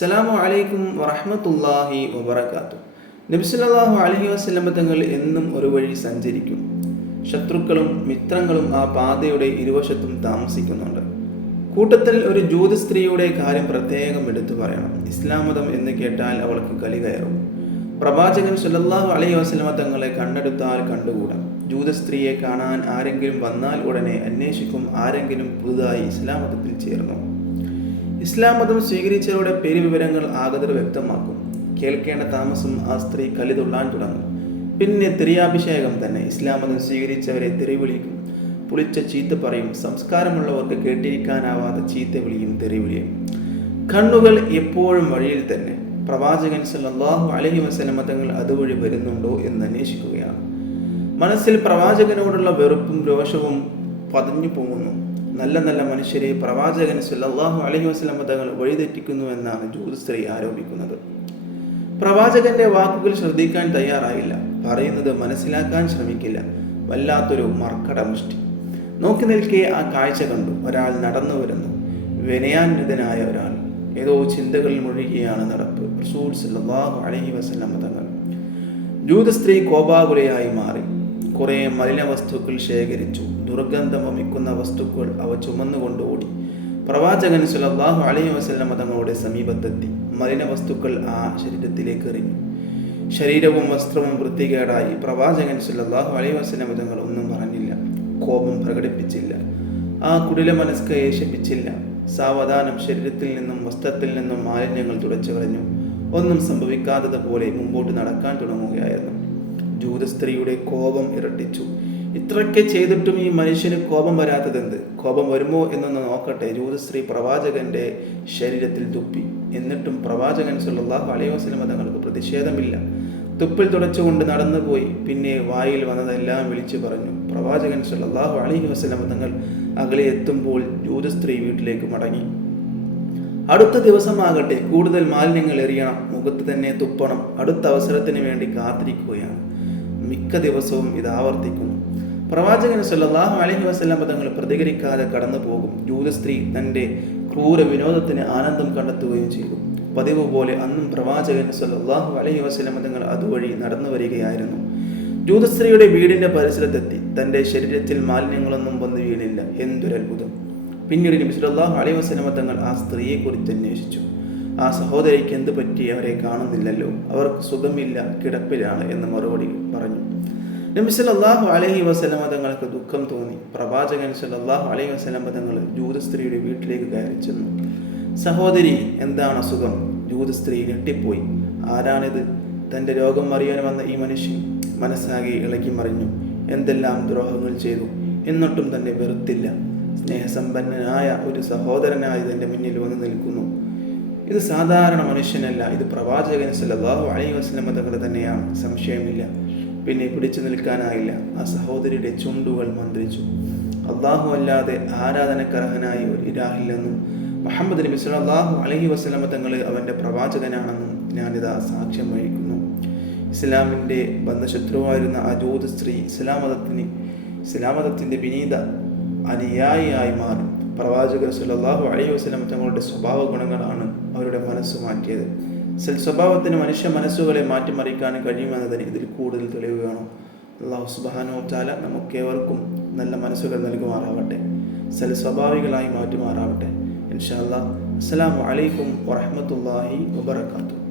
അസ്സലാമു അലൈക്കും വറഹ്മത്തുള്ളാഹി വബറകാതുഹു. നബി സല്ലല്ലാഹു അലൈഹി വസല്ലം തങ്ങൾ എന്നും ഒരു വഴി സഞ്ചരിക്കും. ശത്രുക്കളും മിത്രങ്ങളും ആ പാതയുടെ ഇരുവശത്തും താമസിക്കുന്നുണ്ട്. കൂട്ടത്തിൽ ഒരു ജൂത സ്ത്രീയുടെ കാര്യം പ്രത്യേകം എടുത്തു പറയണം. ഇസ്ലാം മതം എന്ന് കേട്ടാൽ അവൾക്ക് കലി കയറും. പ്രവാചകൻ സല്ലല്ലാഹു അലൈഹി വസല്ലം തങ്ങളെ കണ്ടെടുത്താൽ കണ്ടുകൂടാ. ജൂത സ്ത്രീയെ കാണാൻ ആരെങ്കിലും വന്നാൽ ഉടനെ അന്വേഷിക്കും ആരെങ്കിലും പുതുതായി ഇസ്ലാം മതത്തിൽ ചേർന്നു. ഇസ്ലാം മതം സ്വീകരിച്ചവരുടെ പേരുവിവരങ്ങൾ ആഗതർ വ്യക്തമാക്കും. കേൾക്കേണ്ട താമസം ആ സ്ത്രീ കലിതുള്ളാൻ തുടങ്ങും. പിന്നെ തെറിയാഭിഷേകം തന്നെ. ഇസ്ലാം മതം സ്വീകരിച്ചവരെ തെറിവിളിക്കും, പുളിച്ച ചീത്ത പറയും. സംസ്കാരമുള്ളവർക്ക് കേട്ടിരിക്കാനാവാത്ത ചീത്ത വിളിയും തെറിവിളിയും. കണ്ണുകൾ എപ്പോഴും വഴിയിൽ തന്നെ. പ്രവാചകൻ സല്ലല്ലാഹു അലൈഹി വസല്ലം തങ്ങൾ അതുവഴി വരുന്നുണ്ടോ എന്ന് അന്വേഷിക്കുകയാണ്. മനസ്സിൽ പ്രവാചകനോടുള്ള വെറുപ്പും രോഷവും പതഞ്ഞു പോകുന്നു. നല്ല നല്ല മനുഷ്യരെ പ്രവാചകൻ സല്ലല്ലാഹു അലൈഹി വസല്ലം തങ്ങൾ വഴിതെറ്റിക്കുന്നു എന്നാണ് ജൂത സ്ത്രീ ആരോപിക്കുന്നത്. പ്രവാചകന്റെ വാക്കുകൾ ശ്രദ്ധിക്കാൻ തയ്യാറായില്ല. പറയുന്നത് മനസ്സിലാക്കാൻ ശ്രമിക്കില്ല. വല്ലാത്തൊരു മർക്കടമുഷ്ടി. നോക്കി നിൽക്കെ ആ കാഴ്ച കണ്ടു. ഒരാൾ നടന്നു വരുന്നു. വിനയാന്വിതനായ ഒരാൾ. ഏതോ ചിന്തകളിൽ മുഴുകിയാണ് നടപ്പ്. റസൂൽ സല്ലല്ലാഹു അലൈഹി വസല്ലം തങ്ങൾ. ജൂത സ്ത്രീ കോപാകുലയായി മാറി. കുറെ മലിന വസ്തുക്കൾ ശേഖരിച്ചു. ദുർഗന്ധം വമിക്കുന്ന വസ്തുക്കൾ അവ ചുമന്നുകൊണ്ട് ഓടി. പ്രവാചകൻ സല്ലല്ലാഹു അലൈഹി വസല്ലം തങ്ങളുടെ സമീപത്തെത്തി. മലിന വസ്തുക്കൾ ആ ശരീരത്തിലേക്ക് എറിഞ്ഞു. ശരീരവും വസ്ത്രവും വൃത്തികേടായി. പ്രവാചകൻ സല്ലല്ലാഹു അലൈഹി വസല്ലം തങ്ങൾ ഒന്നും പറഞ്ഞില്ല. കോപം പ്രകടിപ്പിച്ചില്ല. ആ കുടില മനസ്കയെ ശപിച്ചില്ല. സാവധാനം ശരീരത്തിൽ നിന്നും വസ്ത്രത്തിൽ നിന്നും മാലിന്യങ്ങൾ തുടച്ചു കളഞ്ഞു. ഒന്നും സംഭവിക്കാത്തതുപോലെ മുമ്പോട്ട് നടക്കാൻ തുടങ്ങുകയായിരുന്നു. ജൂത സ്ത്രീയുടെ കോപം ഇരട്ടിച്ചു. ഇത്രയൊക്കെ ചെയ്തിട്ടും ഈ മനുഷ്യന് കോപം വരാത്തതെന്ത്? കോപം വരുമോ എന്നൊന്ന് നോക്കട്ടെ. ജൂത സ്ത്രീ പ്രവാചകന്റെ ശരീരത്തിൽ തുപ്പി. എന്നിട്ടും പ്രവാചകൻ സല്ലല്ലാഹു അലൈഹി വസല്ലം തങ്ങൾക്ക് പ്രതിഷേധമില്ല. തുപ്പിൽ തുടച്ചുകൊണ്ട് നടന്നുപോയി. പിന്നെ വായിൽ വന്നതെല്ലാം വിളിച്ചു പറഞ്ഞു. പ്രവാചകൻ സല്ലല്ലാഹു അലൈഹി വസല്ലം തങ്ങൾ അകലെ എത്തുമ്പോൾ ജൂത സ്ത്രീ വീട്ടിലേക്ക് മടങ്ങി. അടുത്ത ദിവസമാകട്ടെ കൂടുതൽ മാലിന്യങ്ങൾ എറിയണം, മുഖത്ത് തന്നെ തുപ്പണം. അടുത്ത അവസരത്തിന് വേണ്ടി കാത്തിരിക്കുകയാണ്. മിക്ക ദിവസവും ഇത് ആവർത്തിക്കുന്നു. പ്രവാചകൻ സല്ലല്ലാഹു അലൈഹി വസല്ലം തങ്ങൾ പ്രതികരിക്കാതെ കടന്നു പോകും. ജൂത സ്ത്രീ തൻ്റെ ക്രൂര വിനോദത്തിന് ആനന്ദം കണ്ടെത്തുകയും ചെയ്തു. പതിവ് പോലെ അന്നും പ്രവാചകൻ സല്ലല്ലാഹു അലൈഹി വസല്ലം തങ്ങൾ അതുവഴി നടന്നു വരികയായിരുന്നു. ജൂത സ്ത്രീയുടെ വീടിന്റെ പരിസരത്തെത്തി. തൻ്റെ ശരീരത്തിൽ മാലിന്യങ്ങളൊന്നും വന്നു വീണില്ല. എന്തൊരത്ഭുതം! പിന്നീട് നബി സല്ലല്ലാഹു അലൈഹി വസല്ലം തങ്ങൾ ആ സ്ത്രീയെ കുറിച്ച് അന്വേഷിച്ചു. ആ സഹോദരിക്ക് എന്ത് പറ്റി? അവരെ കാണുന്നില്ലല്ലോ, അവർക്ക് സുഖമില്ല, കിടപ്പിലാണ് എന്ന് മറുപടി പറഞ്ഞു. നബി സല്ലല്ലാഹു അലൈഹി വസല്ലം തങ്ങൾക്ക് ദുഃഖം തോന്നി. പ്രവാചകൻ സല്ലല്ലാഹു അലൈഹി വസല്ലം തങ്ങൾ ജൂത സ്ത്രീയുടെ വീട്ടിലേക്ക് കയറി ചെന്നു. സഹോദരി, എന്താണ് അസുഖം? ജൂത സ്ത്രീ ഞെട്ടിപ്പോയി. ആരാണിത്? തൻ്റെ രോഗം അറിയാൻ വന്ന ഈ മനുഷ്യൻ. മനസ്സാകെ ഇളകി മറിഞ്ഞു. എന്തെല്ലാം ദ്രോഹങ്ങൾ ചെയ്തു, എന്നിട്ടും തന്നെ വെറുത്തില്ല. സ്നേഹസമ്പന്നനായ ഒരു സഹോദരനായി തൻ്റെ മുന്നിൽ വന്നു നിൽക്കുന്നു. ഇത് സാധാരണ മനുഷ്യനല്ല, ഇത് പ്രവാചകൻ സല്ലല്ലാഹു അലൈഹി വസല്ലം തങ്ങൾ തന്നെയാണ്, സംശയമില്ല. പിന്നെ പിടിച്ചു നിൽക്കാനായില്ല. ആ സഹോദരിയുടെ ചുണ്ടുകൾ മന്ത്രിച്ചു. അല്ലാഹു അല്ലാതെ ആരാധനക്കർഹനായി ഒരു ഇലാഹില്ലെന്നും മുഹമ്മദ് നബി സല്ലല്ലാഹു അലൈഹി വസല്ലം തങ്ങൾ അവൻ്റെ പ്രവാചകനാണെന്നും ഞാനിതാ സാക്ഷ്യം വഹിക്കുന്നു. ഇസ്ലാമിൻ്റെ ബന്ധശത്രുവായിരുന്ന ആ ജൂത സ്ത്രീ ഇസ്ലാം മതത്തിൻ്റെ വിനീത അനുയായിയായി മാറി. പ്രവാചകർ സല്ലല്ലാഹു അലൈഹി വസല്ലം തങ്ങളുടെ സ്വഭാവ ഗുണങ്ങളാണ് അവരുടെ മനസ്സ് മാറ്റിയത്. സ്വഭാവത്തിന് മനുഷ്യ മനസ്സുകളെ മാറ്റിമറിക്കാൻ കഴിയുമെന്നതിന് ഇതിൽ കൂടുതൽ തെളിവ് വേണം. അല്ലാഹു സുബ്ഹാനഹു വ തആല നമുക്കേവർക്കും നല്ല മനസ്സുകൾ നൽകുമാറാവട്ടെ, സ്വഭാവികളായി മാറ്റുമാറാവട്ടെ. ഇൻഷാ അല്ലാഹ്. അസ്സലാമു അലൈക്കും വറഹ്മത്തുള്ളാഹി വബറകാതുഹു.